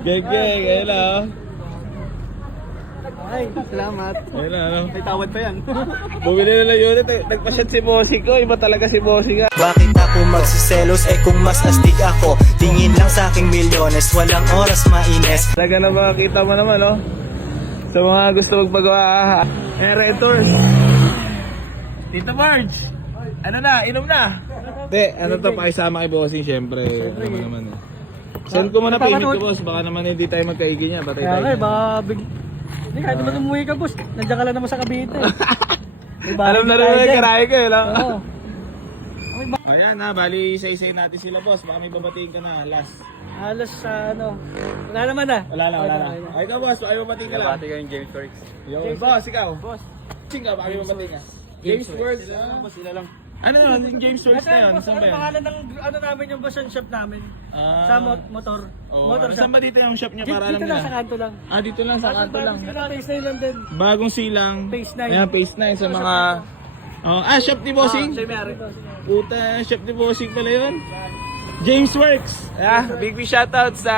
Geng, ayun na oh. Ay, salamat. Ayun na, ano. May tawad pa yan. Bumili na ng unit, nagpa-shot si Bossing ko. Iba talaga si Bossing ah. Bakit ako magsiselos kung mas astig ako? Tingin lang sa aking milyones, walang oras maines. Talaga na makakita mo naman oh. Sa mga gusto magpagawa renters. Tito Marge, ano na, inom na? Hindi, ano to, pakisama kay Bossing syempre. Ano mo naman eh. Send ko muna payment ko boss, baka naman hindi tayo magkaigi niya. Batay tayo. Kaya baka hindi, kahit naman umuwi ka, boss. Nandiyan ka lang naman sa Cavite. Alam na rin yung karahe ko eh. Oo. O yan ha, bali isa-isay natin sila boss. Baka may babatiin ka na, last. Halos sa ano. Wala naman ah. Wala na. Ay ikaw boss, baka may babatiin ka lang. Bati kayong James Works. Yo, boss, ikaw. Boss. Ikaw, baka may babatiin ka. James Works. Sila lang. Ano yun, yung James Works na yun? Saan ba yan? pangalan ng ano namin yung boss shop namin? Ah. Sa motor. Oh, Motor saan shop. ba dito yung shop niya para alam Dito lang nila? sa kanto lang. Ah, dito lang sa kanto lang. Phase 9 lang din. Bagong silang. Phase 9. Ayan, phase 9 sa mga... Oh, shop ni Bossing? Siya may-ari. Puta, shop ni Bossing pala yun. James Works. Big shoutout sa...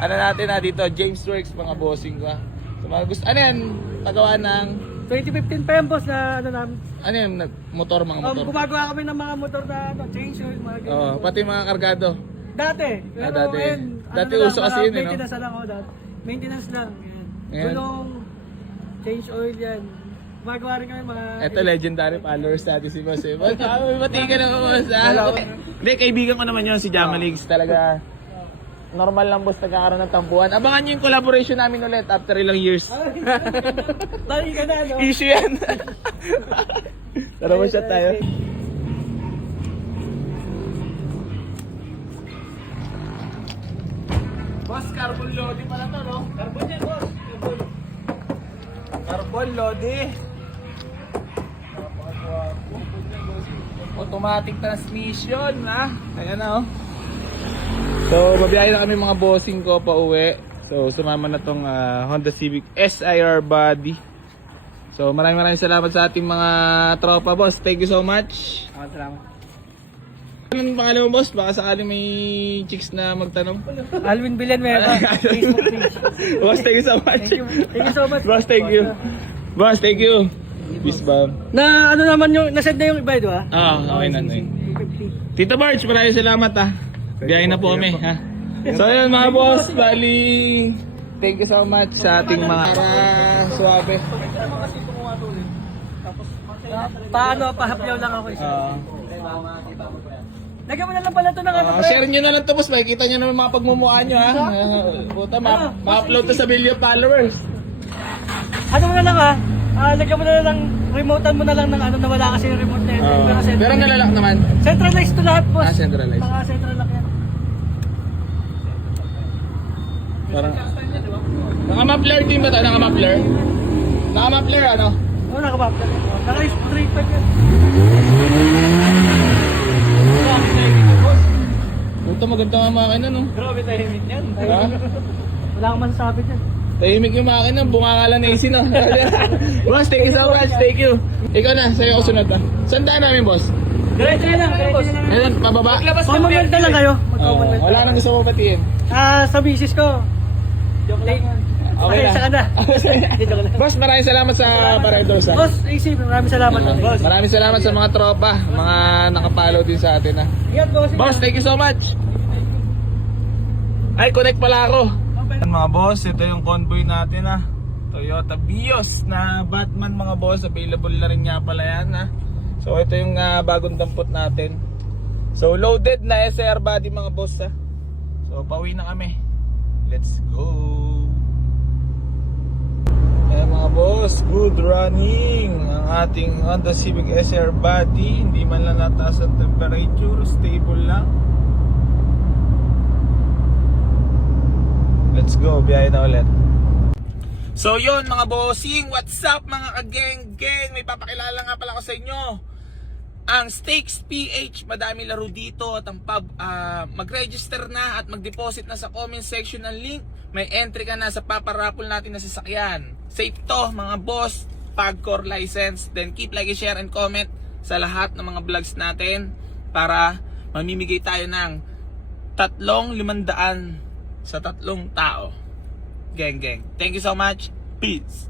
Ano natin dito, James Works, mga Bossing ko. Sa mga gusto... Ano yan? Pagawa ng... 2015 pa yan boss na ano namin. Ano yan? Motor, mga motor. Gumagawa kami ng mga motor na ano, change oil, mga ganyan. Oh, pati mga kargado. Dati. Pero dati. ngayon, Dati lang, uso kasi mga yun, eh, no? Maintenance lang ako dati. Maintenance lang. Yan. Ayan. Gulong, change oil yan. Gumagawa rin kami mga... Ito, legendary followers natin si Boss eh. May mati ka na Boss Hindi, kaibigan ko naman yun si Jamaligs. Talaga, normal lang boss nagkakaroon ng tampuhan. Abangan nyo yung collaboration namin ulit after ilang years. Dali ka na, no? Issue yan. Tara mo shot tayo. Boss, carbon lodi pala to, no? Carbon yan, boss. Carbon lodi. Automatic transmission, ha? Ayan na, oh. So, babiyahe na kami mga bossing ko pa uwi. So, sumama na tong Honda Civic SIR body. So, maraming salamat sa ating mga tropa, boss. Thank you so much. Salamat. Anong pangalan mo, boss? Baka sakali may chicks na magtanong. Alvin Villanueva, Facebook page. Boss, thank you so much. Thank you. Thank you so much. Boss, thank you. Boss, thank you. Peace, bomb. Na ano naman yung, nasend na yung iba ito ha? Okay na. Tito Barge, maraming salamat ha. Biyahe na po kami ha. So yun mga boss, bali thank you so much sa ating mga suwabe. Paano, pahapyaw lang ako isa. Lagyan mo na lang pala ito ng ano, Share nyo na lang to boss, makikita nyo naman mga pagmumukha nyo ha. Puta, ma-upload to sa billion followers. Ano mo na lang ha? Lagyan mo na lang, remotean mo na lang ng ano, nawala kasi yung remote na yun. Pero nalalak naman. Centralized to lahat, boss. Centralized. Mga central lock yan. Parang naka-muffler din ba ito? Naka-muffler? Naka-muffler ano? Oo, nakamap na. Naka-straight pa yan. Puta, maganda nga makina no. Grabe tahimik yan. Ha? Wala akong masasabi dyan. Tahimik yung makina, bunga ka lang na AC no. Boss, thank you so much, thank you. Ikaw na, sa'yo ako sunod ha. Saan daan namin boss? Diretso na lang, diretso na lang. Ayun, pababa? Comment na lang kayo. Mag-comment Wala nang gusto mo batiin. Sa misis ko. Joke lang. Okay na. Sa kana. Joke lang. Boss, maraming salamat sa Paredors ha. Boss, AC, maraming salamat. Boss. Maraming salamat sa mga tropa, mga nakapollow din sa atin ha. Ingat, boss. Boss, thank you so much. Ay, connect pala ako. Mga boss, ito yung convoy natin ha. Toyota Vios na Batman mga boss. Available na rin nga pala yan ha. So ito yung bagong dampot natin. So loaded na SR body mga boss ha. So pauwi na kami. Let's go. Eh mga boss, good running ang ating Honda Civic SR body. Hindi man lang nataas ang temperature, stable lang. Let's go, biyahe na ulit. So yun mga bossing, what's up mga kageng-geng? May papakilala nga pala ko sa inyo. Ang Stakes PH, madami laro dito at ang pub, mag-register na at mag-deposit na sa comment section ng link. May entry ka na sa paparapol natin na sasakyan. Safe to mga boss, Pagcor license. Then keep like, share and comment sa lahat ng mga vlogs natin para mamimigay tayo ng 3,500 sa 3 tao. Geng. Thank you so much. Peace.